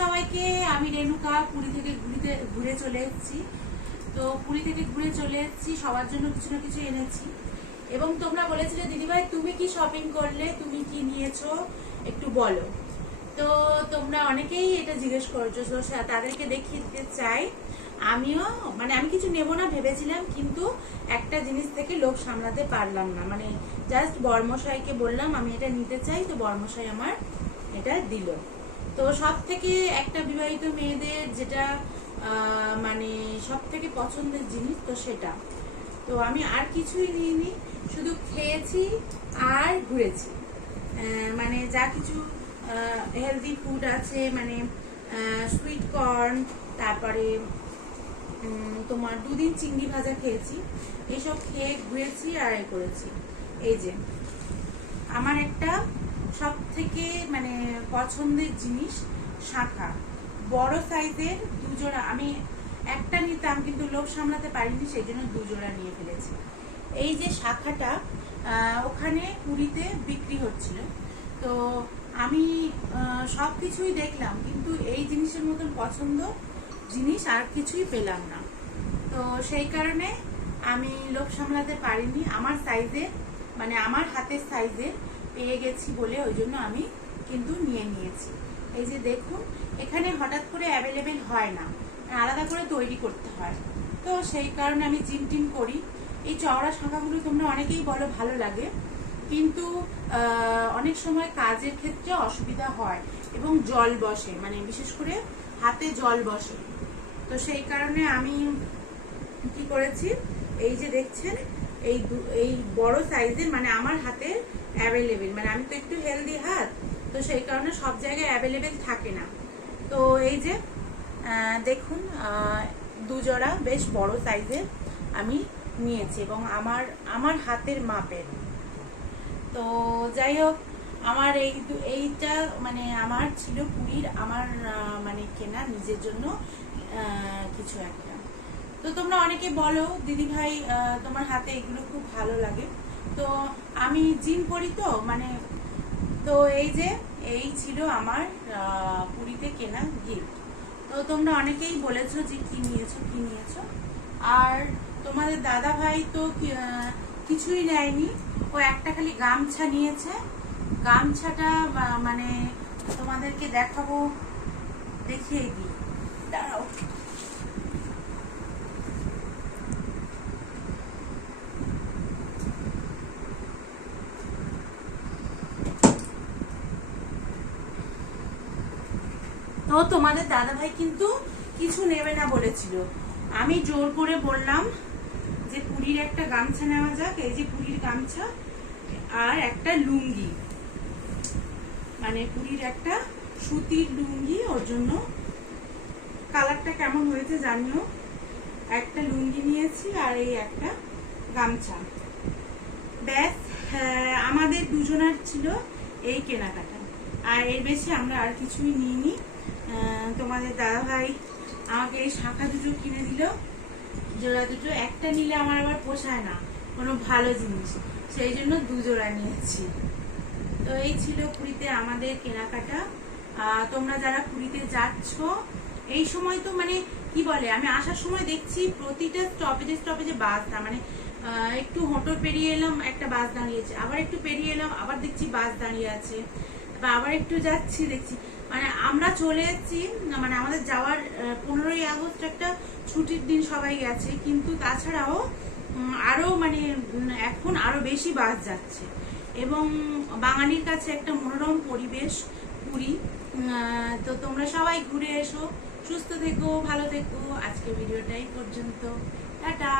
সবাইকে, আমি রেণুকা, পুরী থেকে ঘুরিতে, ঘুরে চলে এসেছি। তো পুরী থেকে ঘুরে চলে এসেছি, সবার জন্য কিছু না কিছু এনেছি। এবং তোমরা বলেছিলে, দিদিভাই, তুমি কি শপিং করলে? তুমি কি নিয়েছো? একটু বলো। তো তোমরা অনেকেই এটা জিজ্ঞেস করছ, তো তাদেরকে দেখিয়ে দিতে চাই। আমিও মানে আমি কিছু নেব না ভেবেছিলাম, কিন্তু একটা জিনিস থেকে লোভ সামলাতে পারলাম না। মানে জাস্ট বর্মশাইকে বললাম, আমি এটা নিতে চাই। তো বর্মশাই আমার এটা দিল। তো সব থেকে একটা বিবাহিত মেয়েদের যেটা মানে সব থেকে পছন্দের জিনিস তো সেটা। তো আমি আর কিছুই নিইনি, শুধু খেয়েছি আর ঘুরেছি। মানে যা কিছু হেলদি ফুড আছে মানে সুইট কর্ন তারপরে তোমার দুদিন চিংড়ি ভাজা খেয়েছি। এইসব খেয়ে ঘুরেছি আর এ করেছি। এই যে, আমার একটা থেকে মানে পছন্দের জিনিস শাখা। বড় সাইজের দুজোড়া, আমি একটা নিতাম কিন্তু লোভ সামলাতে পারিনি সেই জন্য দুজোড়া নিয়ে ফেলেছি। এই যে শাখাটা ওখানে পুরীতে বিক্রি হচ্ছিল। তো আমি সব কিছুই দেখলাম, কিন্তু এই জিনিসের মতন পছন্দ জিনিস আর কিছুই পেলাম না। তো সেই কারণে আমি লোভ সামলাতে পারিনি। আমার সাইজে মানে আমার হাতের সাইজে পেয়ে গেছি বলে ওই জন্য আমি কিন্তু নিয়ে নিয়েছি। এই যে দেখুন, এখানে হঠাৎ করে অ্যাভেলেবেল হয় না। আলাদা করে তৈরি করতে হয়। তো সেই কারণে আমি জিম টিম করি। এই চওড়া শাঁখাগুলো তোমরা অনেকেই বলো ভালো লাগে। কিন্তু অনেক সময় কাজের ক্ষেত্রে অসুবিধা হয় এবং জল বসে মানে বিশেষ করে হাতে জল বসে। তো সেই কারণে আমি কি করেছি, এই যে দেখছেন, এই এই বড় সাইজের মানে আমার হাতে অ্যাভেলেবেল মানে আমি তো একটু হেলদি হাত, তো সেই কারণে সব জায়গায় অ্যাভেলেবেল থাকে না। তো এই যে দেখুন দুজোড়া বেশ বড় সাইজের আমি নিয়েছি এবং আমার আমার হাতের মাপের। তো যাই হোক, আমার এই এইটা মানে আমার ছিল পুরীর আমার মানে কেনা নিজের জন্য কিছু একটা। তো তোমরা অনেকে বলো দিদি ভাই তোমার হাতে এগুলো খুব ভালো লাগে। তো আমি জিম করি তো মানে তো এই যে, এই ছিল আমার পুরীতে কেনা গিফট তো তোমরা অনেকেই বলেছ যে কি নিয়েছো কি নিয়েছো। আর তোমাদের দাদা ভাই তো কিছুই নেয়নি। ও একটা খালি গামছা নিয়েছে। গামছাটা মানে তোমাদেরকে দেখাবো, দেখিয়ে দিই। দাঁড়াও। তো তোমাদের দাদা ভাই কিন্তু কিছু নেবে না বলেছিল। আমি জোর করে বললাম যে পুরীর একটা গামছা নেওয়া যাক, এই যে পুরীর গামছা আর একটা লুঙ্গি। মানে পুরীর একটা সুতির লুঙ্গি, ওর জন্য কালারটা কেমন হয়েছে জানিও। একটা লুঙ্গি নিয়েছি আর এই একটা গামছা। ব্যাস আমাদের দুজনের ছিল এই কেনাকাটা। আর এর বেশি আমরা আর কিছুই নিইনি। তোমাদের দাদা ভাই আমাকে এই শাখা দুটো কিনে দিল। জোড়া দুটো, একটা নিলে আমার আবার পোষায় না, কোনো ভালো জিনিস। সেই জন্য দু জোড়া নিয়েছি। তো এই ছিল পুরীতে আমাদের কেনাকাটা। তোমরা যারা পুরীতে যাচ্ছ, এই সময় তো মানে কি বলে, আমি আসার সময় দেখছি প্রতিটা স্টপেজে স্টপেজে বাস না মানে একটু হোটো পেরিয়ে এলাম, একটা বাস দাঁড়িয়েছে। আবার একটু পেরিয়ে এলাম, আবার দেখছি বাস দাঁড়িয়ে আছে। বা আবার একটু যাচ্ছি, দেখছি। মানে আমরা চলে এসেছি মানে আমাদের যাওয়ার পনেরোই আগস্ট একটা ছুটির দিন সবাই গেছে, কিন্তু তাছাড়াও আরও মানে এখন আরও বেশি বাস যাচ্ছে। এবং বাঙালির কাছে একটা মনোরম পরিবেশ, পুরী। তো তোমরা সবাই ঘুরে এসো, সুস্থ থেকো, ভালো থেকো। আজকে ভিডিওটাই পর্যন্ত। টাটা!